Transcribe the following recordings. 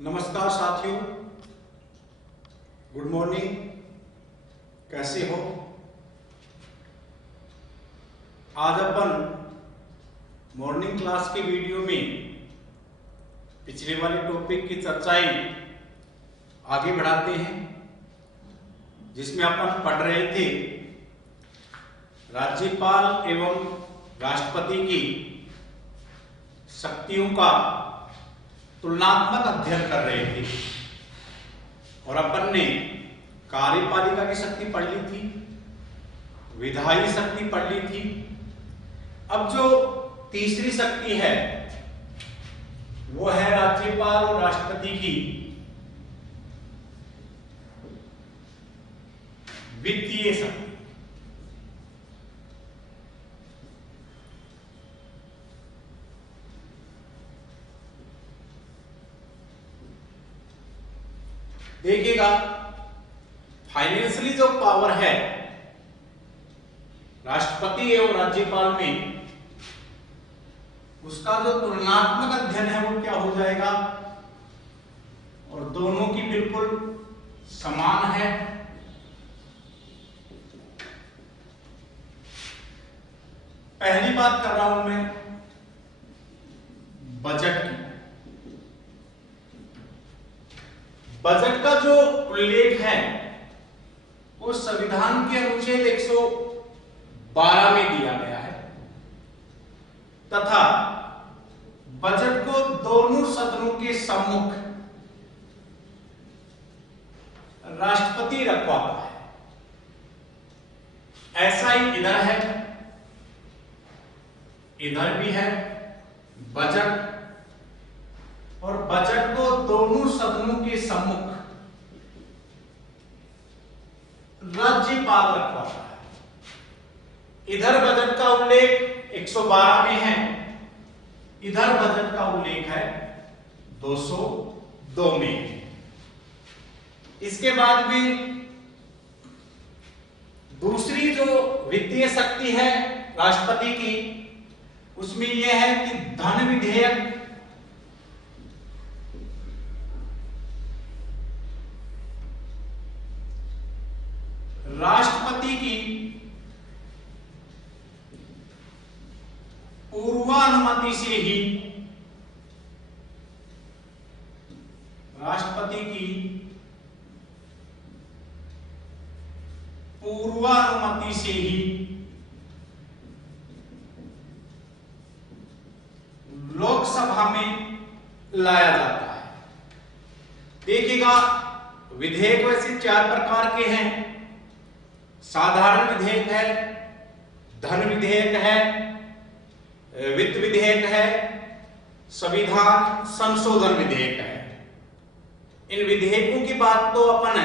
नमस्कार साथियों, good morning. कैसे हो? आज अपन मॉर्निंग क्लास के वीडियो में पिछले वाले टॉपिक की चर्चाएं आगे बढ़ाते हैं, जिसमें अपन पढ़ रहे थे राज्यपाल एवं राष्ट्रपति की शक्तियों का तुलनात्मक अध्ययन कर रहे थे। और अपन ने कार्यपालिका की शक्ति पढ़ ली थी, विधायी शक्ति पढ़ ली थी। अब जो तीसरी शक्ति है वो है राज्यपाल और राष्ट्रपति की वित्तीय शक्ति। देखिएगा, फाइनेंशियली जो पावर है राष्ट्रपति एवं राज्यपाल में, उसका जो तुलनात्मक अध्ययन है वो क्या हो जाएगा, और दोनों की बिल्कुल समान है। पहली बात कर रहा हूं मैं बजट की। बजट का जो उल्लेख है वो संविधान के अनुच्छेद 112 में दिया गया है तथा बजट को दोनों सदनों के सम्मुख राष्ट्रपति रखवाता है। ऐसा ही इधर है, इधर भी है बजट, और बजट को दोनों सदनों के सम्मुख राज्यपाल रखवाता है। इधर बजट का उल्लेख 112 में है, इधर बजट का उल्लेख है 202 में। इसके बाद में दूसरी जो वित्तीय शक्ति है राष्ट्रपति की, उसमें यह है कि धन विधेयक राष्ट्रपति की पूर्वानुमति से ही, राष्ट्रपति की पूर्वानुमति से ही लोकसभा में लाया जाता है। देखिएगा, विधेयक वैसे 4 प्रकार के हैं। साधारण विधेयक है, धन विधेयक है, वित्त विधेयक है, संविधान संशोधन विधेयक है। इन विधेयकों की बात तो अपन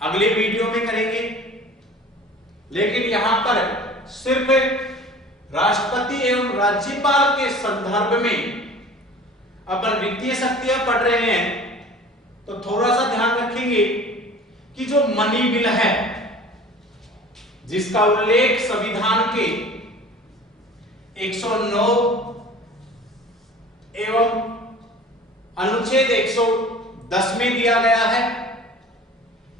अगले वीडियो में करेंगे, लेकिन यहां पर सिर्फ राष्ट्रपति एवं राज्यपाल के संदर्भ में अपन वित्तीय शक्तियां पढ़ रहे हैं, तो थोड़ा सा ध्यान रखेंगे कि जो मनी बिल है, जिसका उल्लेख संविधान के 109 एवं अनुच्छेद 110 में दिया गया है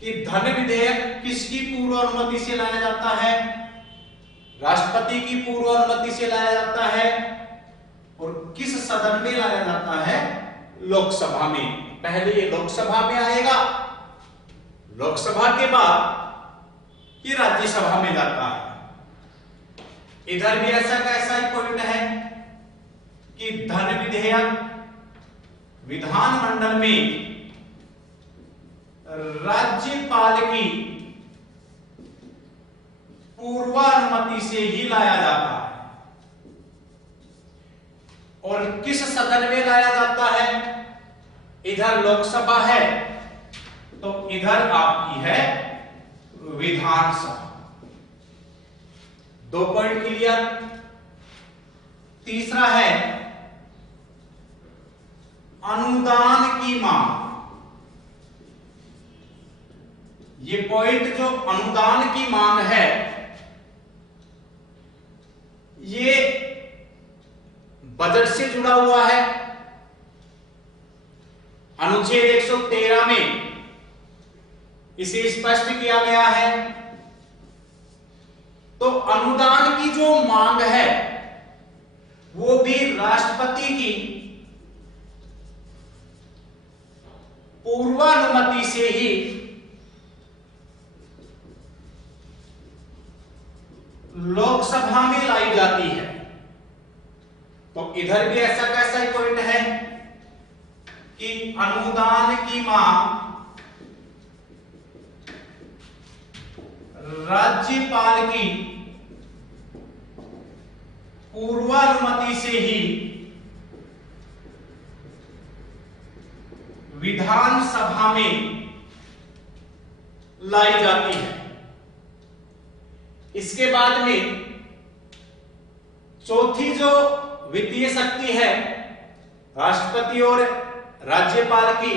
कि धन विधेयक किसकी पूर्व अनुमति से लाया जाता है, राष्ट्रपति की पूर्व अनुमति से लाया जाता है, और किस सदन में लाया जाता है, लोकसभा में। पहले ये लोकसभा में आएगा, लोकसभा के बाद ये राज्यसभा में जाता है। इधर भी ऐसा का ऐसा एक पॉइंट है कि धन विधेयक विधानमंडल में राज्यपाल की पूर्वानुमति से ही लाया जाता है। और किस सदन में लाया जाता है? इधर लोकसभा है तो इधर आपकी है विधानसभा। 2 पॉइंट क्लियर। तीसरा है अनुदान की मांग। ये पॉइंट जो अनुदान की मांग है, ये बजट से जुड़ा हुआ है। अनुच्छेद 113 में इसे स्पष्ट किया गया है। तो अनुदान की जो मांग है वो भी राष्ट्रपति की पूर्वानुमति से ही लोकसभा में लाई जाती है। तो इधर भी ऐसा कैसा ही पॉइंट है कि अनुदान की मांग राज्यपाल की पूर्वानुमति से ही विधानसभा में लाई जाती है। इसके बाद में चौथी जो वित्तीय शक्ति है राष्ट्रपति और राज्यपाल की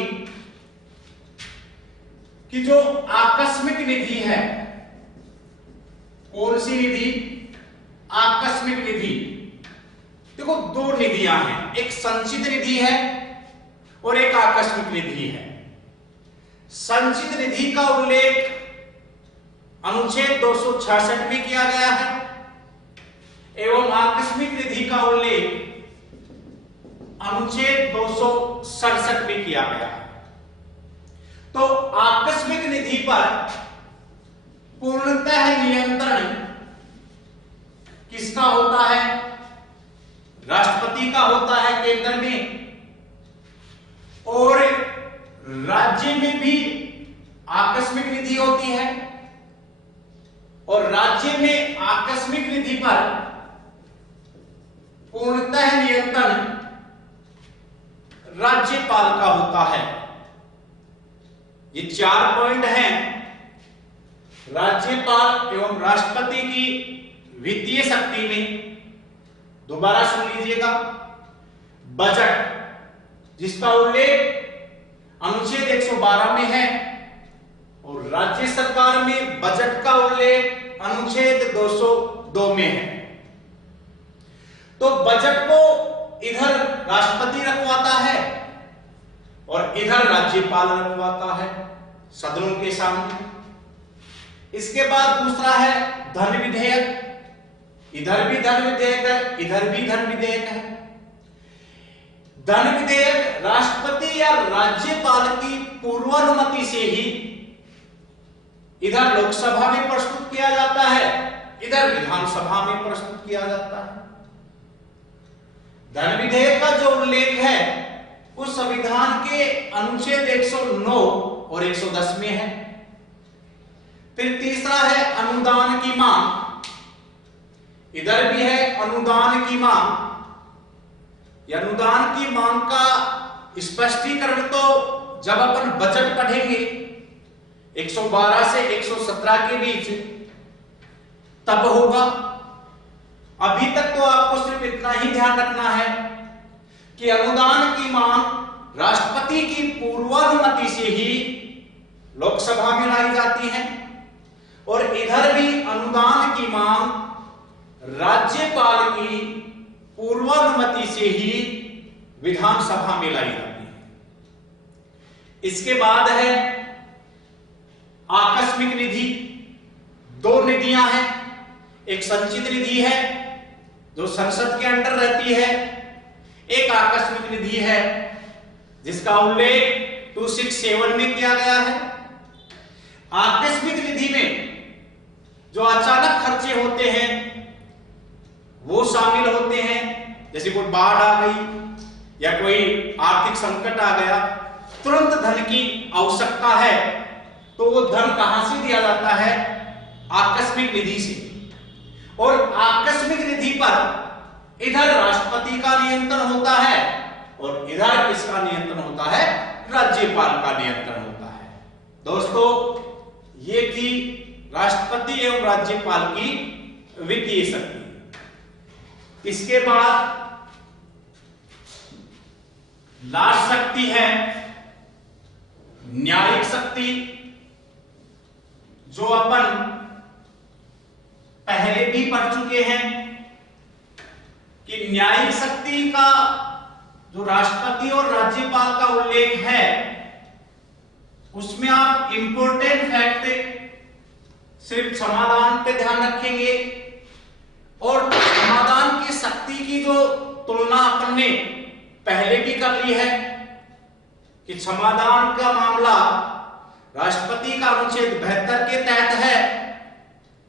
जो आकस्मिक निधि है, कौन सी निधि? आकस्मिक निधि। देखो दो निधियां हैं, एक संचित निधि है और एक आकस्मिक निधि है। संचित निधि का उल्लेख अनुच्छेद 266 में किया गया है एवं आकस्मिक निधि का उल्लेख अनुच्छेद 267 में किया गया है। तो आकस्मिक निधि पर पूर्णतः नियंत्रण किसका होता है? राष्ट्रपति का होता है केंद्र में, और राज्य में भी आकस्मिक निधि होती है और राज्य में आकस्मिक निधि पर पूर्णतः नियंत्रण राज्यपाल का होता है। ये 4 पॉइंट हैं राज्यपाल एवं राष्ट्रपति की वित्तीय शक्ति में। दोबारा सुन लीजिएगा, बजट जिसका उल्लेख अनुच्छेद 112 में है और राज्य सरकार में बजट का उल्लेख अनुच्छेद 202 में है। तो बजट को इधर राष्ट्रपति रखवाता है और इधर राज्यपाल रखवाता है सदनों के सामने। इसके बाद दूसरा है धन विधेयक। इधर भी धन विधेयक है, इधर भी धन विधेयक है। धन विधेयक राष्ट्रपति या राज्यपाल की पूर्वानुमति से ही इधर लोकसभा में प्रस्तुत किया जाता है, इधर विधानसभा में प्रस्तुत किया जाता है। धन विधेयक का जो उल्लेख है वो संविधान के अनुच्छेद 109 और 110 में है। फिर तीसरा है अनुदान की मांग। इधर भी है अनुदान की मांग। यह अनुदान की मांग का स्पष्टीकरण तो जब अपन बजट पढ़ेंगे 112 से 117 के बीच तब होगा। अभी तक तो आपको सिर्फ इतना ही ध्यान रखना है कि अनुदान की मांग राष्ट्रपति की पूर्वानुमति से ही लोकसभा में लाई जाती है और इधर भी अनुदान की मांग राज्यपाल की पूर्वानुमति से ही विधानसभा में लाई जाती है। इसके बाद है आकस्मिक निधि। 2 निधियां हैं, एक संचित निधि है जो संसद के अंडर रहती है, एक आकस्मिक निधि है जिसका उल्लेख 267 में किया गया है। आकस्मिक निधि में जो अचानक खर्चे होते हैं वो शामिल होते हैं, जैसे कोई बाढ़ आ गई या कोई आर्थिक संकट आ गया, तुरंत धन की आवश्यकता है, तो वो धन कहां से दिया जाता है? आकस्मिक निधि से। और आकस्मिक निधि पर इधर राष्ट्रपति का नियंत्रण होता है और इधर किसका नियंत्रण होता है? राज्यपाल का नियंत्रण होता है। दोस्तों, ये थी राष्ट्रपति एवं राज्यपाल की वित्तीय शक्ति। इसके बाद लास्ट शक्ति है न्यायिक शक्ति, जो अपन पहले भी पढ़ चुके हैं कि न्यायिक शक्ति का जो राष्ट्रपति और राज्यपाल का उल्लेख है उसमें आप इंपॉर्टेंट फैक्ट सिर्फ क्षमादान पे ध्यान रखेंगे और क्षमादान की शक्ति की जो तुलना अपन ने पहले भी कर ली है कि क्षमादान का मामला राष्ट्रपति का अनुच्छेद 72 के तहत है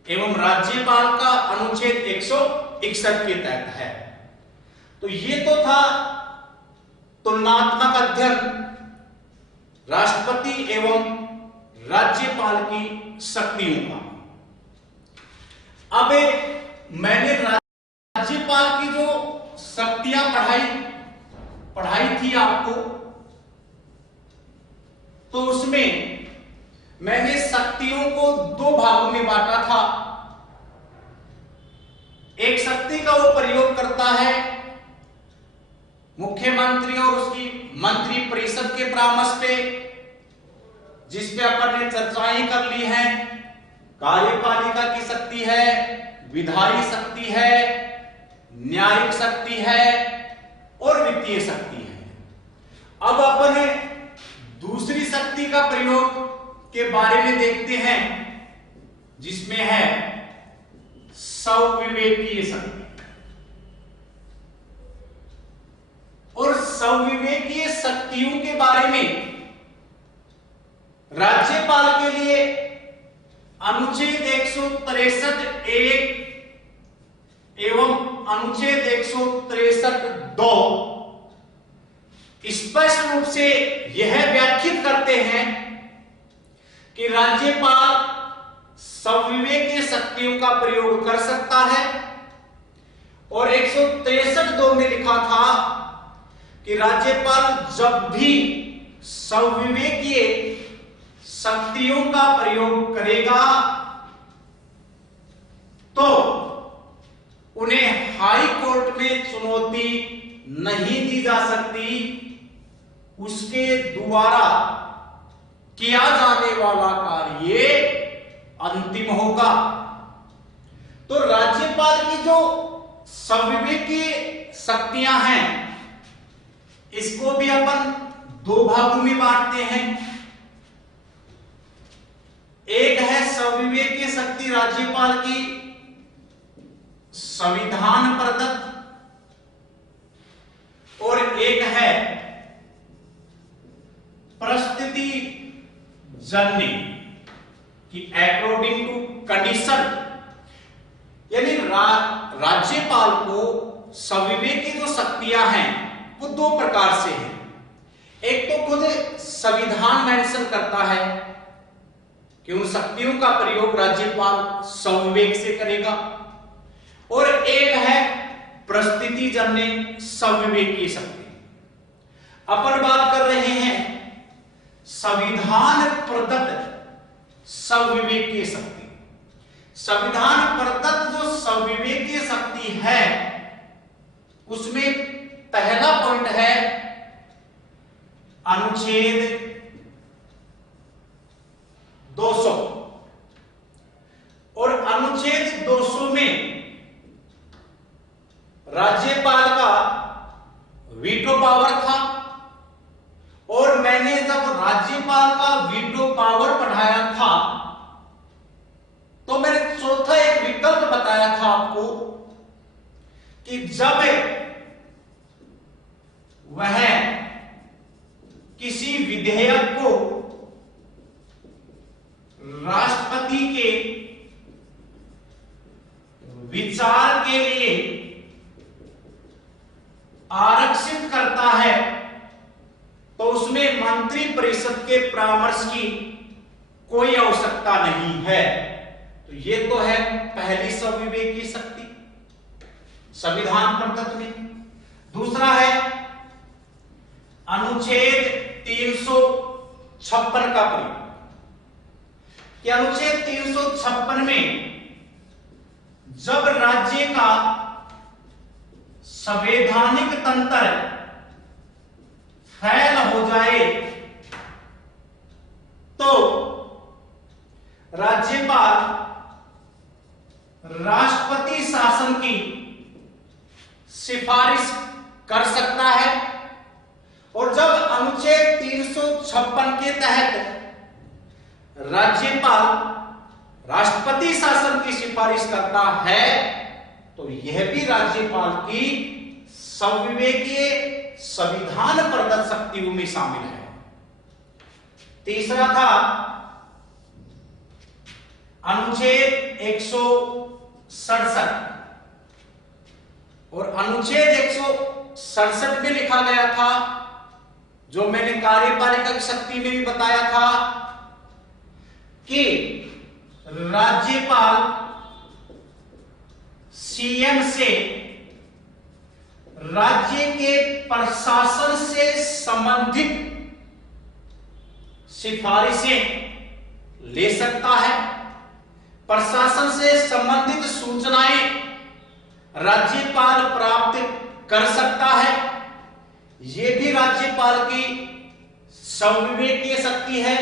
एवं राज्यपाल का अनुच्छेद 161 के तहत है। तो ये तो था तुलनात्मक अध्ययन राष्ट्रपति एवं राज्यपाल की शक्तियों का। अब मैंने राज्यपाल की जो शक्तियां पढ़ाई थी आपको, तो उसमें मैंने शक्तियों को दो भागों में बांटा था। एक शक्ति का वो प्रयोग करता है मुख्यमंत्री और उसकी मंत्री परिषद के परामर्श पे, जिस पे अपन ने चर्चाएं कर ली हैं। कार्यपालिका की शक्ति है, विधायी शक्ति है, न्यायिक शक्ति है और वित्तीय शक्ति है। अब अपन दूसरी शक्ति का प्रयोग के बारे में देखते हैं, जिसमें है स्वविवेकीय शक्ति। और स्वविवेकीय शक्तियों के बारे में राज्यपाल के लिए अनुच्छेद 163(1) एवं अनुच्छेद 163(2) स्पष्ट रूप से यह व्याख्यात करते हैं कि राज्यपाल स्वविवेकीय शक्तियों का प्रयोग कर सकता है। और 163(2) में लिखा था कि राज्यपाल जब भी स्वविवेकीय शक्तियों का प्रयोग करेगा तो उन्हें हाई कोर्ट में चुनौती नहीं दी जा सकती, उसके द्वारा किया जाने वाला कार्य अंतिम होगा। तो राज्यपाल की जो स्वविवेकीय शक्तियां हैं इसको भी अपन दो भागों में बांटते हैं। एक है स्वविवेकीय शक्ति राज्यपाल की संविधान प्रदत्त, और एक है परिस्थिति जन्य कि अकॉर्डिंग टू कंडीशन। यानी राज्यपाल को स्वविवेकीय जो शक्तियां हैं वो दो प्रकार से हैं। एक तो खुद संविधान मेंशन करता है कि उन शक्तियों का प्रयोग राज्यपाल स्वविवेक से करेगा, और एक है परिस्थिति जन्य स्वविवेकीय शक्ति। अपन बात कर रहे हैं संविधान प्रदत्त स्वविवेकीय शक्ति। संविधान प्रदत्त जो स्वविवेकीय शक्ति है उसमें पहला पॉइंट है अनुच्छेद 200, और अनुच्छेद 200 में राज्यपाल का वीटो पावर था। और मैंने जब राज्यपाल का वीटो पावर पढ़ाया था तो मैंने चौथा एक विकल्प बताया था आपको कि जब वह किसी विधेयक को राष्ट्रपति के विचार के लिए आरक्षित करता है तो उसमें मंत्री परिषद के परामर्श की कोई आवश्यकता नहीं है। तो ये तो है पहली स्वविवेकीय शक्ति संविधान प्रदत्त में। दूसरा है अनुच्छेद 356 का प्रयोग। कि अनुच्छेद 356 में जब राज्य का संवैधानिक तंत्र फैल हो जाए तो राज्यपाल राष्ट्रपति शासन की सिफारिश कर सकता है 256 के तहत राज्यपाल राष्ट्रपति शासन की सिफारिश करता है तो यह भी राज्यपाल की संविवेकीय संविधान प्रदत्त शक्तियों में शामिल है। तीसरा था अनुच्छेद 167 और अनुच्छेद 167 में लिखा गया था, जो मैंने कार्यपालिका की शक्ति में भी बताया था, कि राज्यपाल सीएम से राज्य के प्रशासन से संबंधित सिफारिशें ले सकता है। प्रशासन से संबंधित सूचनाएं राज्यपाल प्राप्त कर सकता है। यह भी राज्यपाल की संविवेकीय शक्ति है।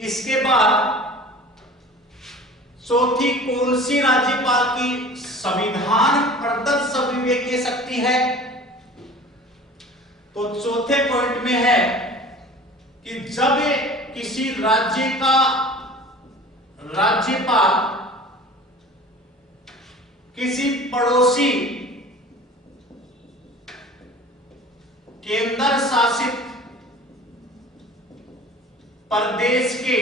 इसके बाद चौथी कौन सी राज्यपाल की संविधान प्रदत्त संविवेकीय शक्ति है? तो चौथे पॉइंट में है कि जब किसी राज्य का राज्यपाल किसी पड़ोसी केंद्र शासित प्रदेश के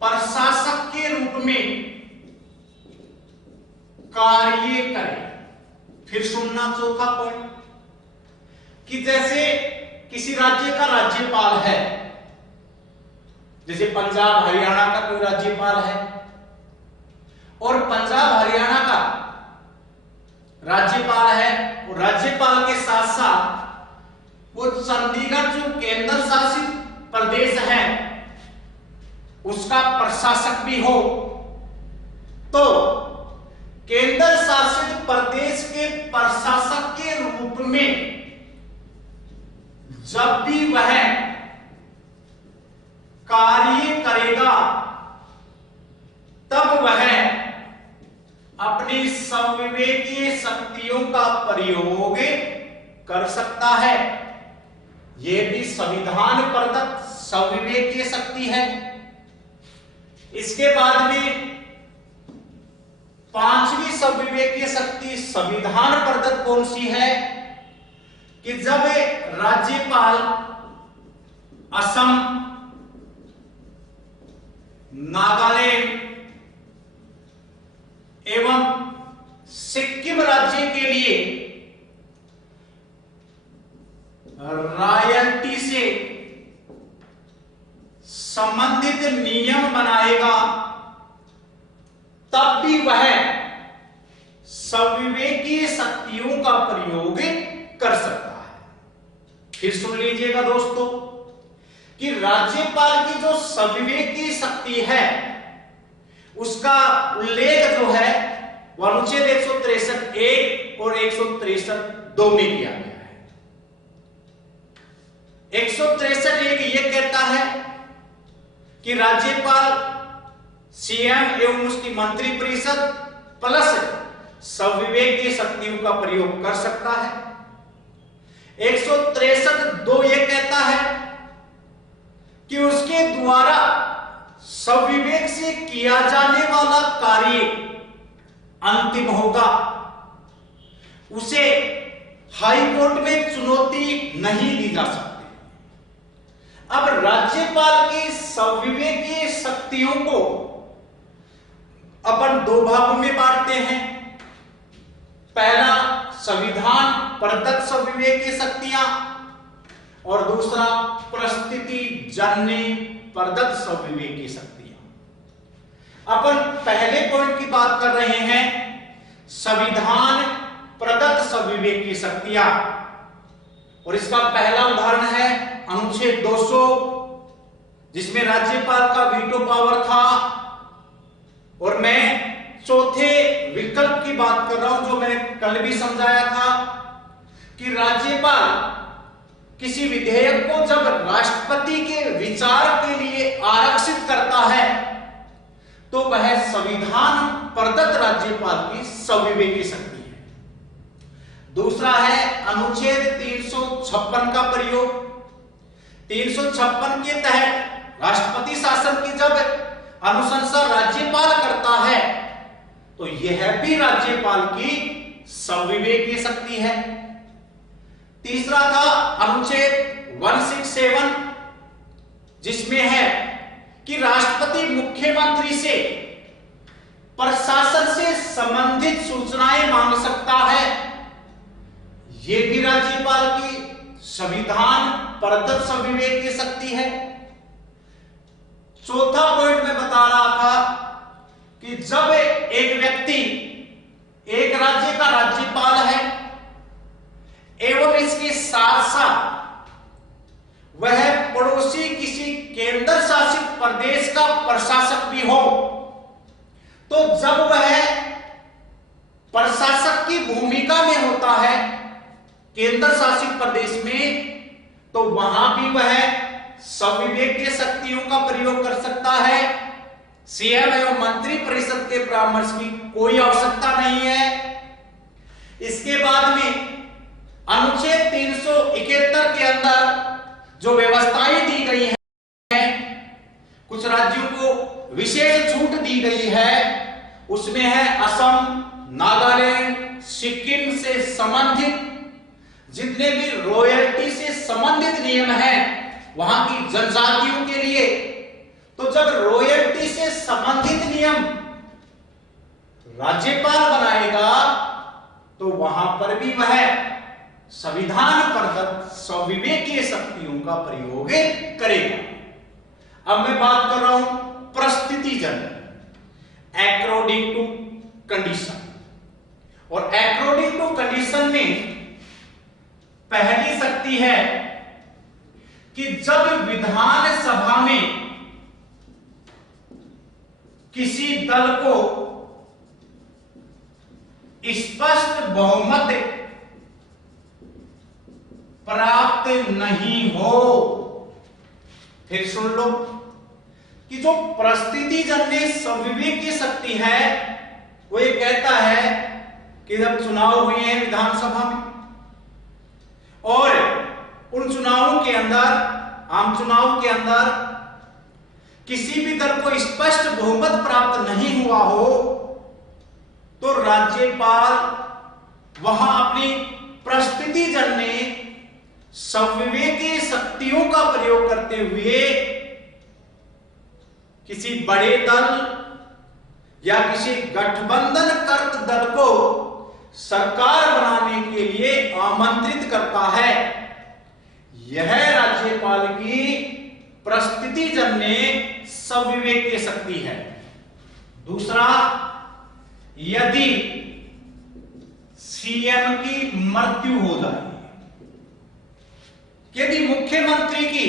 प्रशासक के रूप में कार्य करे। फिर सुनना चौथा पॉइंट, कि जैसे किसी राज्य का राज्यपाल है, जैसे पंजाब हरियाणा का कोई राज्यपाल है और पंजाब हरियाणा का राज्यपाल है, और राज्यपाल के साथ साथ वो चंडीगढ़ जो केंद्र शासित प्रदेश है उसका प्रशासक भी हो, तो केंद्र शासित प्रदेश के प्रशासक के रूप में जब भी वह कार्य करेगा तब वह अपनी संविवेकीय शक्तियों का प्रयोग कर सकता है। यह भी संविधान प्रदत्त संविवेकीय शक्ति है। इसके बाद में पांचवी संविवेकीय शक्ति संविधान प्रदत्त कौन सी है? कि जब राज्यपाल असम, नागालैंड एवं सिक्किम राज्य के लिए रॉयल्टी से संबंधित नियम बनाएगा, तब भी वह संविवेकीय शक्तियों का प्रयोग कर सकता है। फिर सुन लीजिएगा दोस्तों कि राज्यपाल की जो संविवेकीय शक्ति है उसका उल्लेख जो है वह अनुच्छेद 163(1) और 163(2) में किया गया है। 163(1) यह कहता है कि राज्यपाल सीएम एवं उसकी मंत्रिपरिषद प्लस संविवेकीय शक्तियों का प्रयोग कर सकता है। 163(2) यह कहता है कि उसके द्वारा संविवेक से किया जाने वाला कार्य अंतिम होगा, उसे हाई कोर्ट में चुनौती नहीं दी जा सकती। अब राज्यपाल की संविवेकीय शक्तियों को अपन दो भागों में बांटते हैं। पहला संविधान प्रदत्त संविवेकीय शक्तियां और दूसरा परिस्थिति जन्य प्रदत्त संविवेकीय शक्तियां। अपन पहले पॉइंट की बात कर रहे हैं, संविधान प्रदत्त संविवेकीय शक्तियां, और इसका पहला उदाहरण है अनुच्छेद 200, जिसमें राज्यपाल का वीटो पावर था। और मैं चौथे विकल्प की बात कर रहा हूं जो मैंने कल भी समझाया था कि राज्यपाल किसी विधेयक को जब राष्ट्रपति के विचार के लिए आरक्षित करता है तो वह संविधान प्रदत्त राज्यपाल की संविवेकीय शक्ति है। दूसरा है अनुच्छेद 356 का प्रयोग। 356 के तहत राष्ट्रपति शासन की जब अनुशंसा राज्यपाल करता है तो यह भी राज्यपाल की संविवेकीय शक्ति है। तीसरा था अनुच्छेद 167, जिसमें है कि राष्ट्रपति मुख्यमंत्री से प्रशासन से संबंधित सूचनाएं मांग सकता है। यह भी राज्यपाल की संविधान प्रदत्त संविवेकीय शक्ति है। चौथा पॉइंट मैं बता रहा था कि जब एक व्यक्ति एक राज्य का राज्यपाल है एवं इसके साथ साथ वह पड़ोसी किसी केंद्र शासित प्रदेश का प्रशासक भी हो, तो जब वह प्रशासक की भूमिका में होता है केंद्र शासित प्रदेश में, तो वहां भी वह संविवेकीय शक्तियों का प्रयोग कर सकता है। सीएम एवं मंत्री परिषद के परामर्श की कोई आवश्यकता नहीं है। इसके बाद में अनुच्छेद 371 के अंदर जो व्यवस्थाएं दी गई हैं, कुछ राज्यों को विशेष छूट दी गई है। उसमें है असम, नागालैंड, सिक्किम से संबंधित जितने भी रॉयल्टी से संबंधित नियम हैं वहां की जनजातियों के लिए। तो जब रॉयल्टी से संबंधित नियम राज्यपाल बनाएगा तो वहां पर भी वह संविधान प्रदत्त संविवेकीय शक्तियों का प्रयोग करेगा। अब मैं बात कर रहा हूं परिस्थितिजन्य, अकॉर्डिंग टू कंडीशन। और अकॉर्डिंग टू कंडीशन में पहली शक्ति है कि जब विधान सभा में किसी दल को स्पष्ट बहुमत प्राप्त नहीं हो। फिर सुन लो कि जो परिस्थितिजन्य संविवेकीय शक्ति है वो ये कहता है कि जब चुनाव हुए हैं विधानसभा में और उन चुनावों के अंदर, आम चुनाव के अंदर किसी भी दल को स्पष्ट बहुमत प्राप्त नहीं हुआ हो, तो राज्यपाल वहां अपनी परिस्थितिजन्य संविवेकीय शक्तियों का प्रयोग करते हुए किसी बड़े दल या किसी गठबंधन कर्त दल को सरकार बनाने के लिए आमंत्रित करता है। यह राज्यपाल की परिस्थितिजन्य संविवेकीय शक्ति है। दूसरा, यदि सीएम की मृत्यु हो जाए, यदि मुख्यमंत्री की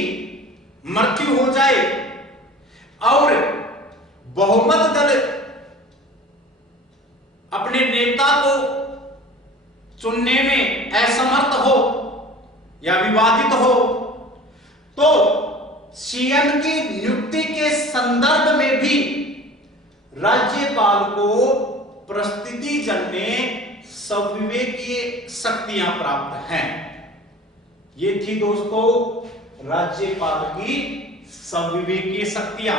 मृत्यु हो जाए और बहुमत दल अपने नेता को चुनने में असमर्थ हो या विवादित हो, तो सीएम की नियुक्ति के संदर्भ में भी राज्यपाल को परिस्थितिजन्य संविवेकीय शक्तियां प्राप्त हैं। ये थी दोस्तों राज्यपाल की संविवेकीय शक्तियां।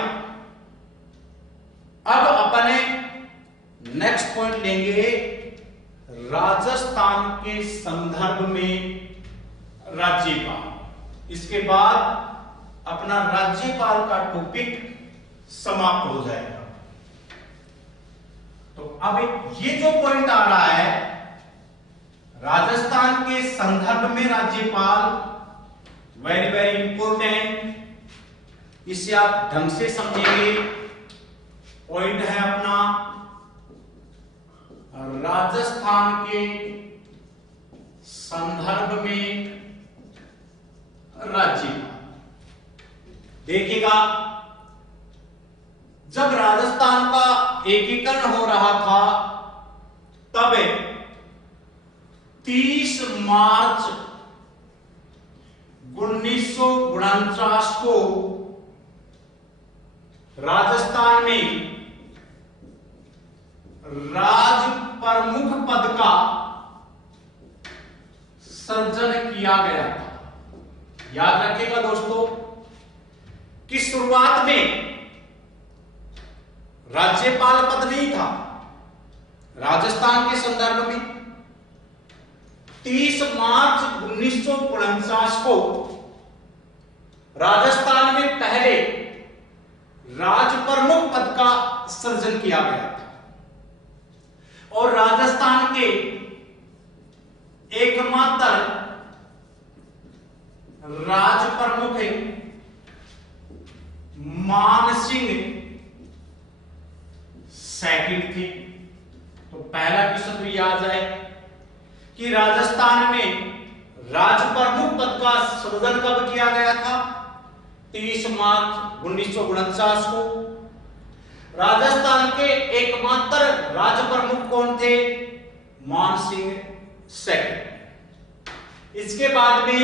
अब अपने नेक्स्ट पॉइंट लेंगे राजस्थान के संदर्भ में राज्यपाल। इसके बाद अपना राज्यपाल का टॉपिक समाप्त हो जाएगा। तो अब ये जो पॉइंट आ रहा है राजस्थान के संदर्भ में राज्यपाल, वेरी वेरी इंपॉर्टेंट, इसे आप ढंग से समझेंगे। पॉइंट है अपना राजस्थान के संदर्भ में राज्यपाल। देखिएगा, जब राजस्थान का एकीकरण हो रहा था तब 30 मार्च 1949 को राजस्थान में राज प्रमुख पद का सृजन किया गया था। याद रखिएगा दोस्तों कि शुरुआत में राज्यपाल पद नहीं था। राजस्थान के संदर्भ में 30 मार्च 1949 को राजस्थान में पहले राजप्रमुख पद का सृजन किया गया था और राजस्थान के एकमात्र राजप्रमुख मानसिंह सेकंड थे। तो पहला क्वेश्चन तो याद आए कि राजस्थान में राजप्रमुख पद का सृजन कब किया गया था? 30 मार्च 1949 को। राजस्थान के एकमात्र राजप्रमुख कौन थे? मानसिंह सेकंड। इसके बाद में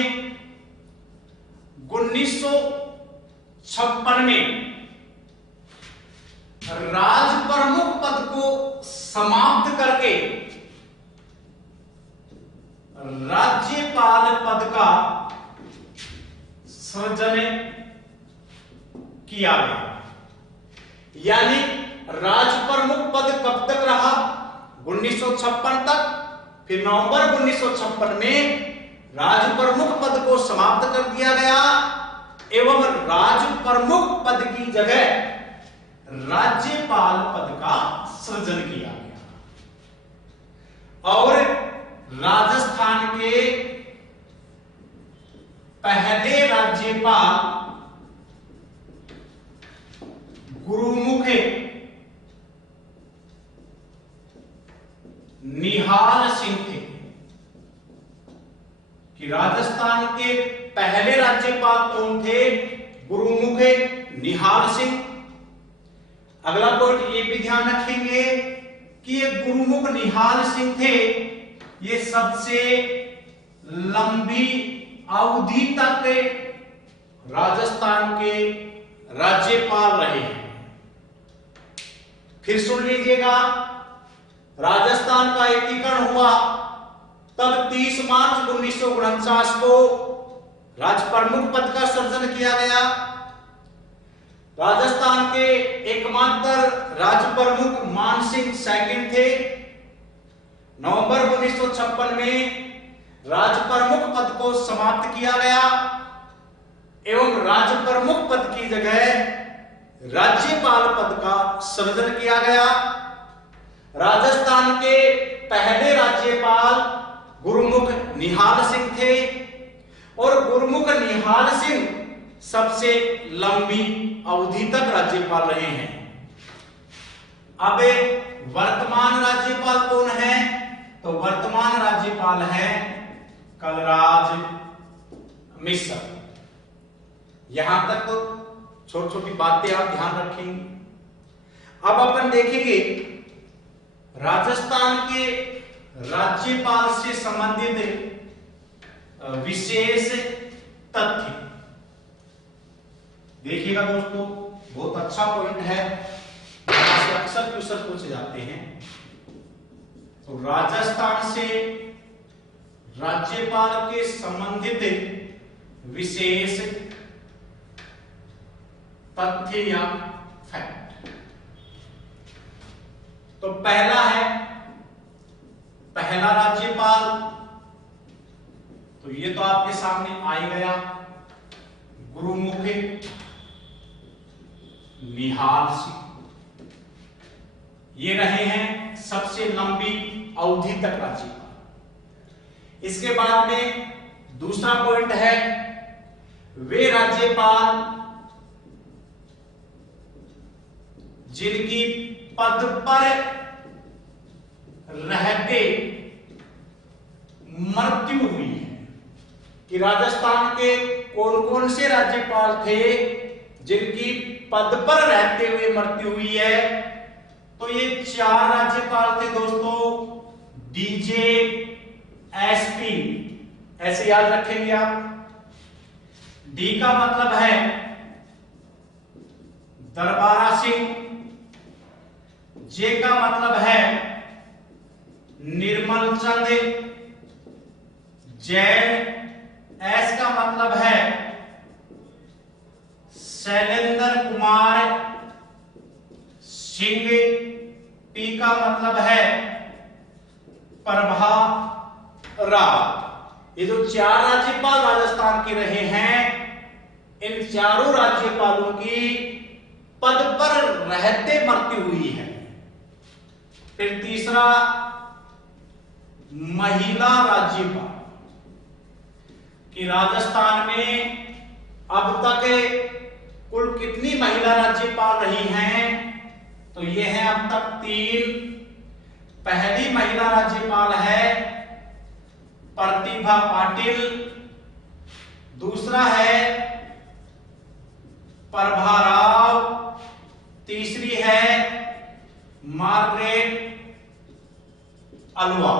1956 में राजप्रमुख पद को समाप्त करके राज्यपाल पद का सृजन किया गया। यानी राजप्रमुख पद कब तक रहा? 1956 तक। फिर नवंबर 1956 में राजप्रमुख पद को समाप्त कर दिया गया एवं राजप्रमुख पद की जगह राज्यपाल पद का सृजन किया गया। और राजस्थान के पहले राज्यपाल गुरुमुख निहाल सिंह थे। कि राजस्थान के पहले राज्यपाल कौन थे? गुरुमुख निहाल सिंह। अगला पॉइंट ये भी ध्यान रखेंगे कि ये गुरुमुख निहाल सिंह थे, ये सबसे लंबी अवधि तक राजस्थान के राज्यपाल रहे हैं। फिर सुन लीजिएगा, राजस्थान का एकीकरण हुआ तब 30 मार्च 1949 को राजप्रमुख पद का सृजन किया गया। राजस्थान के एकमात्र राजप्रमुख मानसिंह सेकंड थे। नवंबर 1956 में राजप्रमुख पद को समाप्त किया गया एवं राजप्रमुख पद की जगह राज्यपाल पद का सृजन किया गया। राजस्थान के पहले राज्यपाल गुरुमुख निहाल सिंह थे और गुरुमुख निहाल सिंह सबसे लंबी अवधि तक राज्यपाल रहे हैं। अब वर्तमान राज्यपाल कौन है? तो वर्तमान राज्यपाल है कलराज मिश्र। यहां तक तो छोटी छोटी बातें आप ध्यान रखेंगे। अब अपन देखेंगे राजस्थान के राज्यपाल से संबंधित विशेष तथ्य। देखिएगा दोस्तों, बहुत अच्छा पॉइंट है, यहां से अक्सर क्वेश्चन पूछे जाते हैं। तो राजस्थान से राज्यपाल के संबंधित विशेष तथ्य या फैक्ट। तो पहला है पहला राज्यपाल, तो ये तो आपके सामने आ ही गया, गुरुमुख निहाल सिंह। ये रहे हैं सबसे लंबी अवधि तक राज्यपाल। इसके बाद में दूसरा पॉइंट है, वे राज्यपाल जिनकी पद पर रहते मृत्यु हुई है। कि राजस्थान के कौन कौन से राज्यपाल थे जिनकी पद पर रहते हुए मृत्यु हुई है? तो ये 4 राज्यपाल थे दोस्तों, डीजे, एसपी, ऐसे याद रखेंगे आप। डी का मतलब है दरबारा सिंह, जे का मतलब है निर्मल चंद, जैन, एस का मतलब है शैलेंद्र कुमार सिंह, टी का मतलब है प्रभा राव। ये जो 4 राज्यपाल राजस्थान के रहे हैं, इन चारों राज्यपालों की पद पर रहते मृत्यु हुई है। फिर तीसरा, महिला राज्यपाल कि राजस्थान में अब तक कुल कितनी महिला राज्यपाल रही हैं, तो ये है अब तक 3। पहली महिला राज्यपाल है प्रतिभा पाटिल, दूसरा है प्रभा राव, तीसरी है मार्गरेट अल्वा।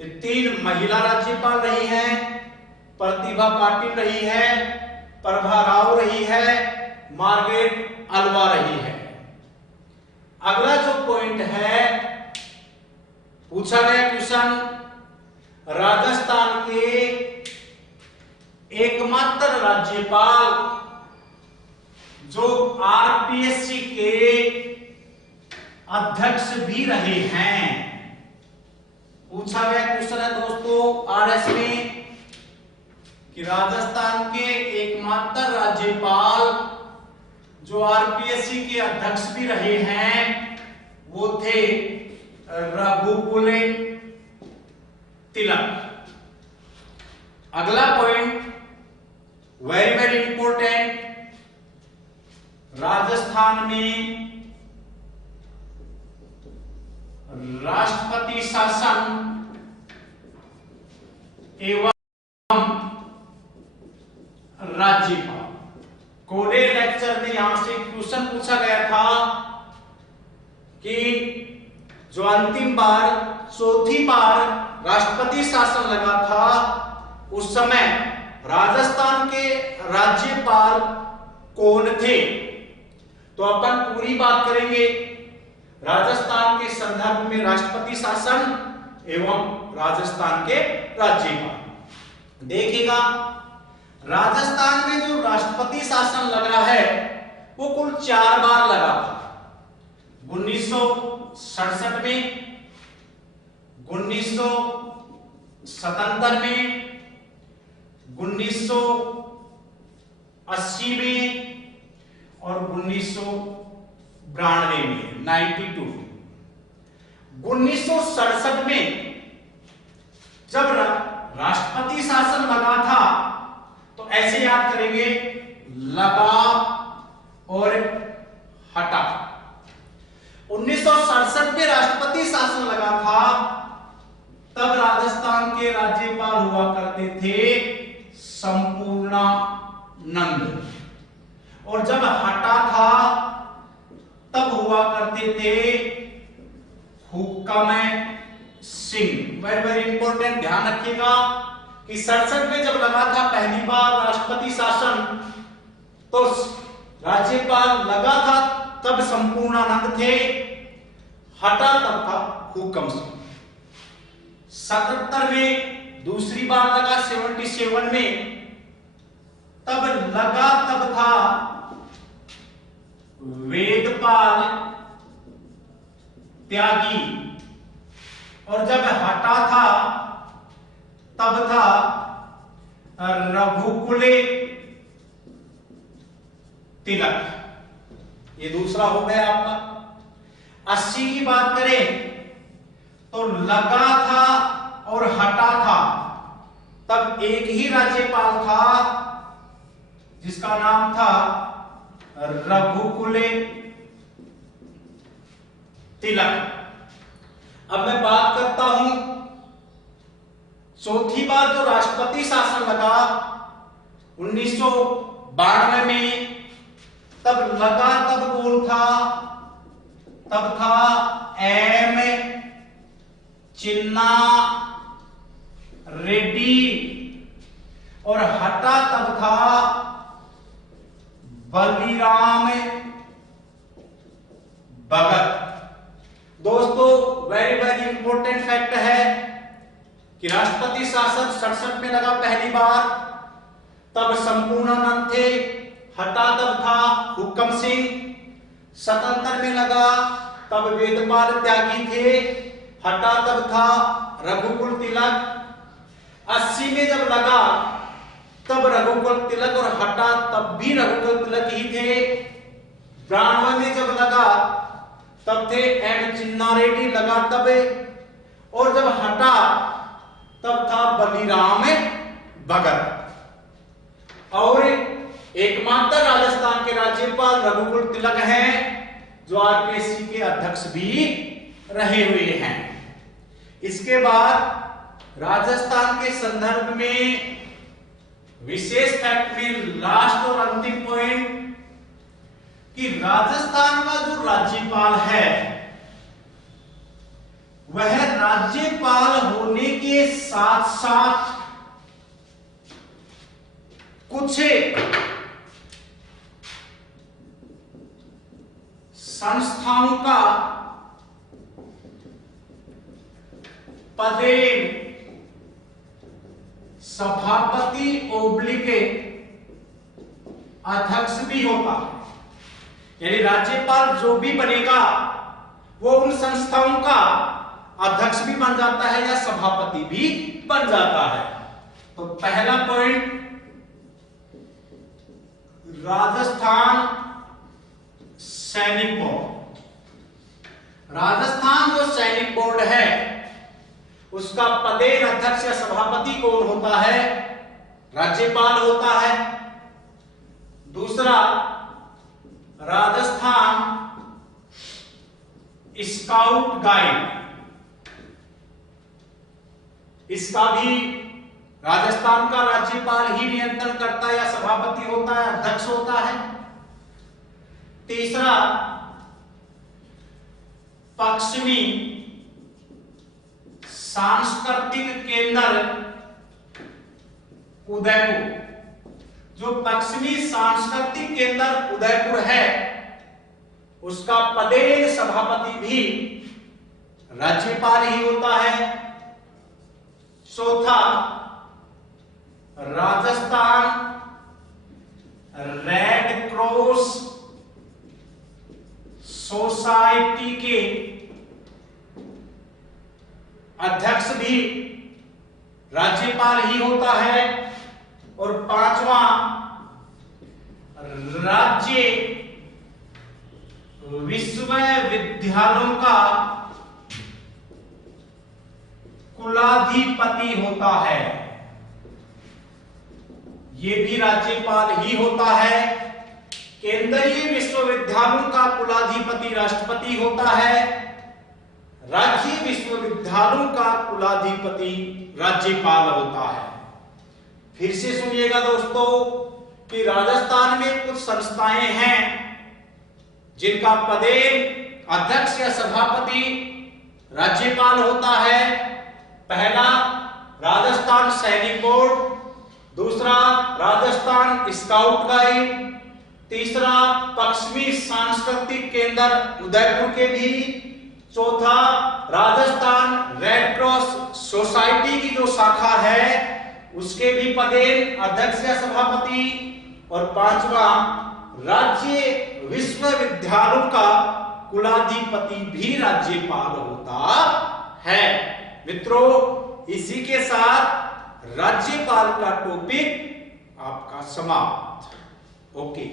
ये 3 महिला राज्यपाल रही हैं, प्रतिभा पाटिल रही है, प्रभा राव रही है, मार्गरेट अल्वा रही है। अगला जो पॉइंट है, पूछा गया क्वेश्चन, राजस्थान के एकमात्र राज्यपाल जो आरपीएससी के अध्यक्ष भी रहे हैं। पूछा गया क्वेश्चन है दोस्तों आरएस में कि राजस्थान के एकमात्र राज्यपाल जो आरपीएससी के अध्यक्ष भी रहे हैं वो थे रघुकुल तिलक। अगला point very very important, Rajasthan में राष्ट्रपति शासन एवं राज्यपाल। कोडे लेक्चर में यहां से क्वेश्चन पूछा गया था कि जो अंतिम बार, चौथी बार राष्ट्रपति शासन लगा था, उस समय राजस्थान के राज्यपाल कौन थे। तो अपन पूरी बात करेंगे राजस्थान के संदर्भ में राष्ट्रपति शासन एवं राजस्थान के राज्यपाल। देखिएगा राजस्थान में जो राष्ट्रपति शासन लगा है वो कुल 4 बार लगा था। 1967 में, 1977 में, 1980 में और 1992 में, 92। 1967 में जब राष्ट्रपति शासन लगा था तो ऐसे याद करेंगे, लगा और हटा। 1967 में राष्ट्रपति शासन लगा था, तब राजस्थान के राज्यपाल हुआ करते थे संपूर्णानंद, और जब हटा था तब हुआ करते थे हुक्म सिंह। वेरी वेरी इंपॉर्टेंट, ध्यान रखिएगा कि 67 में जब लगा था पहली बार राष्ट्रपति शासन, तो राज्यपाल लगा था तब संपूर्णानंद थे, हटा तब था हुक्म सिंह। 77 में दूसरी बार लगा, 77 में तब लगा तब था वेदपाल त्यागी, और जब हटा था तब था रघुकुल तिलक। ये दूसरा हो गया आपका। 80 की बात करें तो लगा था और हटा था, तब एक ही राज्यपाल था जिसका नाम था रघुकुल तिलक। अब मैं बात करता हूं चौथी बार जो राष्ट्रपति शासन लगा 1992 में, तब लगा तब कौन था, तब था एम चिन्ना रेड्डी, और हटा तब था बलिराम भगत। दोस्तों वेरी वेरी इंपॉर्टेंट फैक्ट है कि राष्ट्रपति शासन 67 में लगा पहली बार, तब संपूर्णानंद थे, हटा तब था हुक्म सिंह। 77 में लगा तब वेदपाल त्यागी थे, हटा तब था रघुकुल तिलक। 80 में जब लगा तब रघुकुल तिलक और हटा तब भी रघुकुल तिलक ही थे। 92 में जब लगा तब थे एम चिन्ना रेड्डी लगा तब, और जब हटा तब था बलिराम भगत। और एकमात्र राजस्थान के राज्यपाल रघुकुल तिलक हैं, जो आरपीएससी के अध्यक्ष भी रहे हुए हैं। इसके बाद राजस्थान के संदर्भ में विशेष फैक्ट में लास्ट और अंतिम पॉइंट कि राजस्थान का जो राज्यपाल है वह राज्यपाल होने के साथ साथ कुछ संस्थाओं का पदेन सभापति ओब्लिक अध्यक्ष भी होता है। यानी राज्यपाल जो भी बनेगा वो उन संस्थाओं का अध्यक्ष भी बन जाता है या सभापति भी बन जाता है। तो पहला पॉइंट, राजस्थान सैनिक बोर्ड। राजस्थान जो सैनिक बोर्ड है उसका पदेन अध्यक्ष या सभापति कौन होता है? राज्यपाल होता है। दूसरा, राजस्थान स्काउट गाइड, इसका भी राजस्थान का राज्यपाल ही नियंत्रण करता है या सभापति होता है, अध्यक्ष होता है। तीसरा, पश्चिमी सांस्कृतिक केंद्र उदयपुर। जो पश्चिमी सांस्कृतिक केंद्र उदयपुर है उसका पदेन सभापति भी राज्यपाल ही होता है। चौथा, राजस्थान रेड क्रॉस सोसाइटी के अध्यक्ष भी राज्यपाल ही होता है। और पांचवा, राज्य विश्वविद्यालयों का कुलाधिपति होता है, ये भी राज्यपाल ही होता है। केंद्रीय विश्वविद्यालयों का कुलाधिपति राष्ट्रपति होता है, राज्य विश्वविद्यालयों का कुलाधिपति राज्यपाल होता है। फिर से सुनिएगा दोस्तों कि राजस्थान में कुछ संस्थाएं हैं जिनका पदेन अध्यक्ष या सभापति राज्यपाल होता है। पहला, राजस्थान सैनिक बोर्ड। दूसरा, राजस्थान स्काउट गाइड। तीसरा, पश्चिमी सांस्कृतिक केंद्र उदयपुर के भी। चौथा, राजस्थान रेड क्रॉस सोसाइटी की जो शाखा है उसके भी पदेन अध्यक्ष या सभापति। और पांचवा, राज्य विश्वविद्यालयों का कुलाधिपति भी राज्यपाल होता है। मित्रों, इसी के साथ राज्यपाल का टॉपिक आपका समाप्त। ओके।